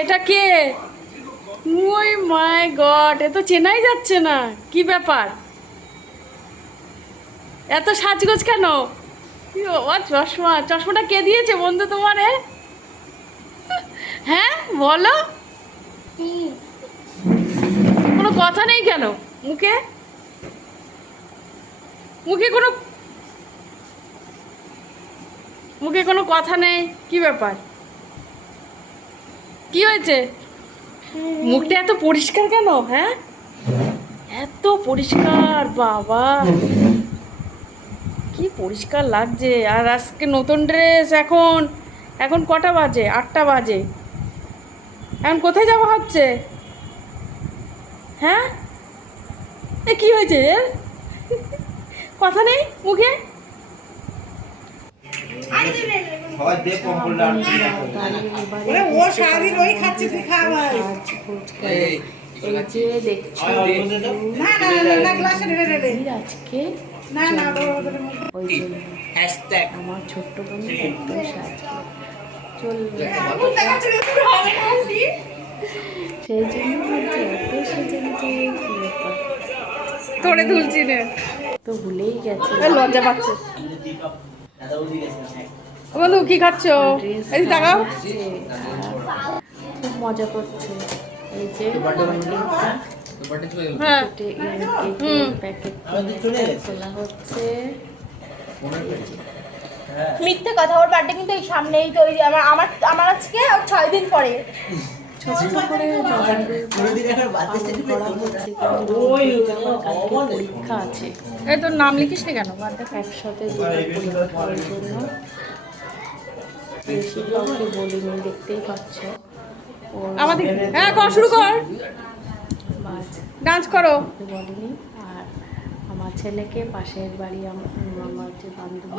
এটা কে? ওই মাই গড, এ তো চেনাই যাচ্ছে না। কি ব্যাপার? এত সাজগোজ কেন? বাবা চশমা, চশমাটা কে দিয়েছে বন্ধু তোমারে হ্যাঁ বলো। কোনো কথা নেই কেন? মুখে? মুখে কোনো মুখে কোনো কথা নেই? কি ব্যাপার? কি হয়েছে? মুখটা এত পরিষ্কার কেন হ্যাঁ? এত পরিষ্কার, বাবা। কি পরিষ্কার লাগছে। আর আজকে নতুন ড্রেস এখন এখন কটা বাজে? আটটা বাজে। এখন কোথায় যাওয়া হচ্ছে? হ্যাঁ? এ কি হয়েছে? কথা নেই মুখে? সবাই দেখ কম্বলটা আর কি রাখো। ও সারাদিন ওই খাচ্ছে তুই খা ভাই এই, এই যে দেখছ আর অল্প দে দাও। না না না না গ্লাসে ঢেলে ঢেলে। আজকে? না না ওই হ্যাশট্যাগ আমার ছোট্ট বোন একদম চলবে। সেই জন্য বলছি এত সেজে তোরে তুলছি রে তো ভুলেই গেছে। লজ্জা পাচ্ছে। দাদা গেছে বন্ধু কি খাচ্ছ? এই তাকাও। খুব মজা করছে। এই যে হ্যাঁ। হ্যাঁ। মিথ্যে কথা ওর বার্থডে কিন্তু এই সামনেই তো ওই আমার আমার আমার আজকে ছয় দিন পরে। পরীক্ষা আছে। তোর নাম লিখিস না কেন? একসাথে বেশি কাউকে বলিনি দেখতেই পাচ্ছ আমাদের হ্যাঁ কর শুরু কর। ডান্স করো। বলিনি আর আমার ছেলেকে পাশের বাড়ি আমার যে বান্ধবী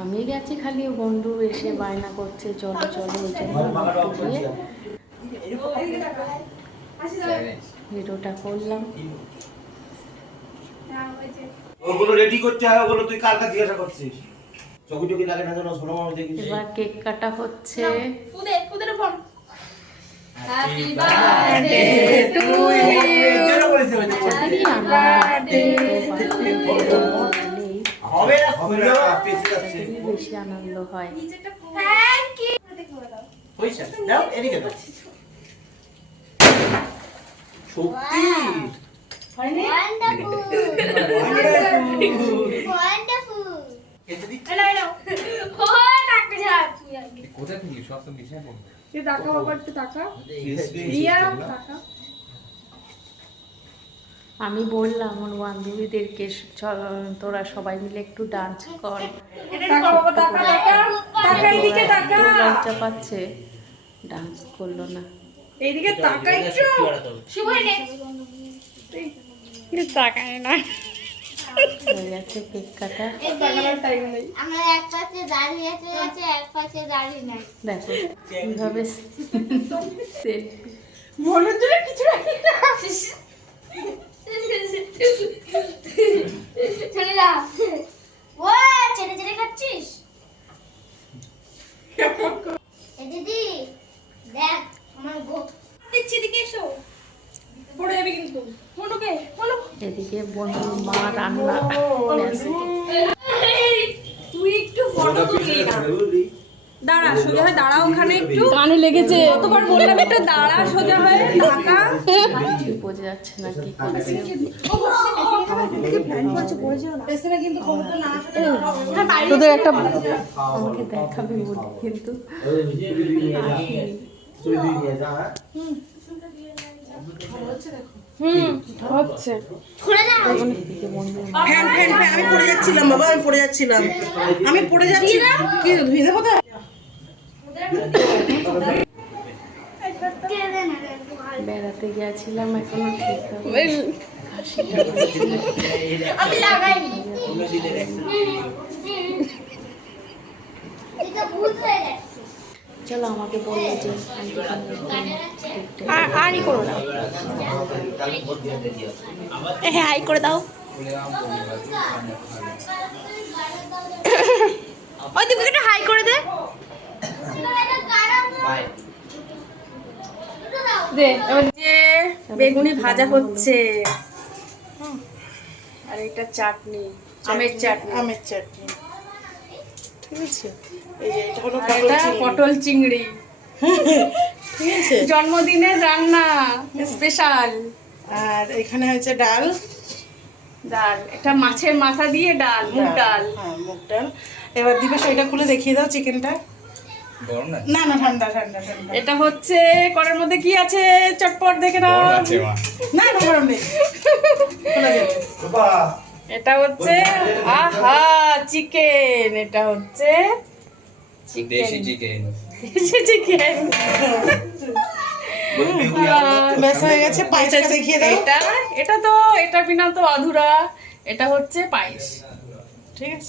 আমি গেছি খালি বন্ধু এসে বায়না করছে চলো চলো ওই জন্য ভিডিওটা করলাম। ওগুলো রেডি করতে হয় ওগুলো তুই কালকে জিজ্ঞাসা করছিস? চকি টকি লাগে না যেন সোনো মামা দেখিস এবার কেক কাটা হচ্ছে। ফুদে ফুদের ফোন হবে না হবে না পেছে যাচ্ছে বেশি আনন্দ হয়। থ্যাংক ইউ পয়সা দাও এদিকে দাও। সত্যি? কোথায় থেকে সব তো মিশে বলবে টাকা বাবা একটু টাকা রিয়া টাকা আমি বললাম আমার বান্ধবীদেরকে তোরা সবাই মিলে একটু ডান্স কর। টাকা বাবা টাকা টাকা টাকা এইদিকে টাকা একটু। লজ্জা পাচ্ছে ডান্স করল না এইদিকে টাকা নে। হয়ে গেছে কেক কাটা। আমরা এক পাশে দাঁড়িয়ে আছে আছে এক পাশে দাঁড়িয়ে নাই। দেখো কীভাবে selfie। মনে হচ্ছে কিছু না। চলে যা। ও চেটে চেটে খাচ্ছিস এ দিদি দেখ আমার গো দিচ্ছি দিকে এসো পড়ে যাবে কিন্তু মনুকে মনু এদিকে বন্ধুর মা রান্না তুই একটু ফটো তুলি না? দাঁড়া দাঁড়া ওখানে একটু কানে লেগেছে কতবার দাঁড়া সোজা বোঝা যাচ্ছে না কিন্তু যা, হ্যাঁ? হচ্ছে এদিকে ফ্যান ফ্যান ফ্যান আমি পড়ে যাচ্ছিলাম বাবা আমি পড়ে যাচ্ছিলাম। আমি পড়ে কি না বেড়াতে গেছিলাম এখনও চলো আমাকে বলল যে কেকটা আরই করো না। হ্যাঁ হাই করে দাও। ওই দীপিকা একটু হাই করে দে। বেগুনি ভাজা হচ্ছে। আর এটা চাটনি আমের চাটনি। আমের চাটনি। ঠিক আছে। এই যে এটা হলো পটল চিংড়ি। পটল চিংড়ি। ঠিক আছে। জন্মদিনের রান্না স্পেশাল আর এখানে হয়েছে ডাল। ডাল এটা মাছের মাথা দিয়ে ডাল মুগ ডাল। হ্যাঁ মুগ ডাল। এবার দিবে সেটা খুলে দেখিয়ে দাও চিকেনটা। না? না না ঠান্ডা ঠান্ডা ঠান্ডা। এটা হচ্ছে করার মধ্যে কি আছে? চটপট দেখে নাও। না না গরম নেই। খোলা যাবে। বাবা এটা হচ্ছে আহা চিকেন। এটা হচ্ছে দেশি চিকেন। ব্যাস হয়ে গেছে পাঁচটা দেখিয়ে দাও। এটা এটা তো এটা বিনা তো অধুরা এটা হচ্ছে পায়েস। ঠিক আছে।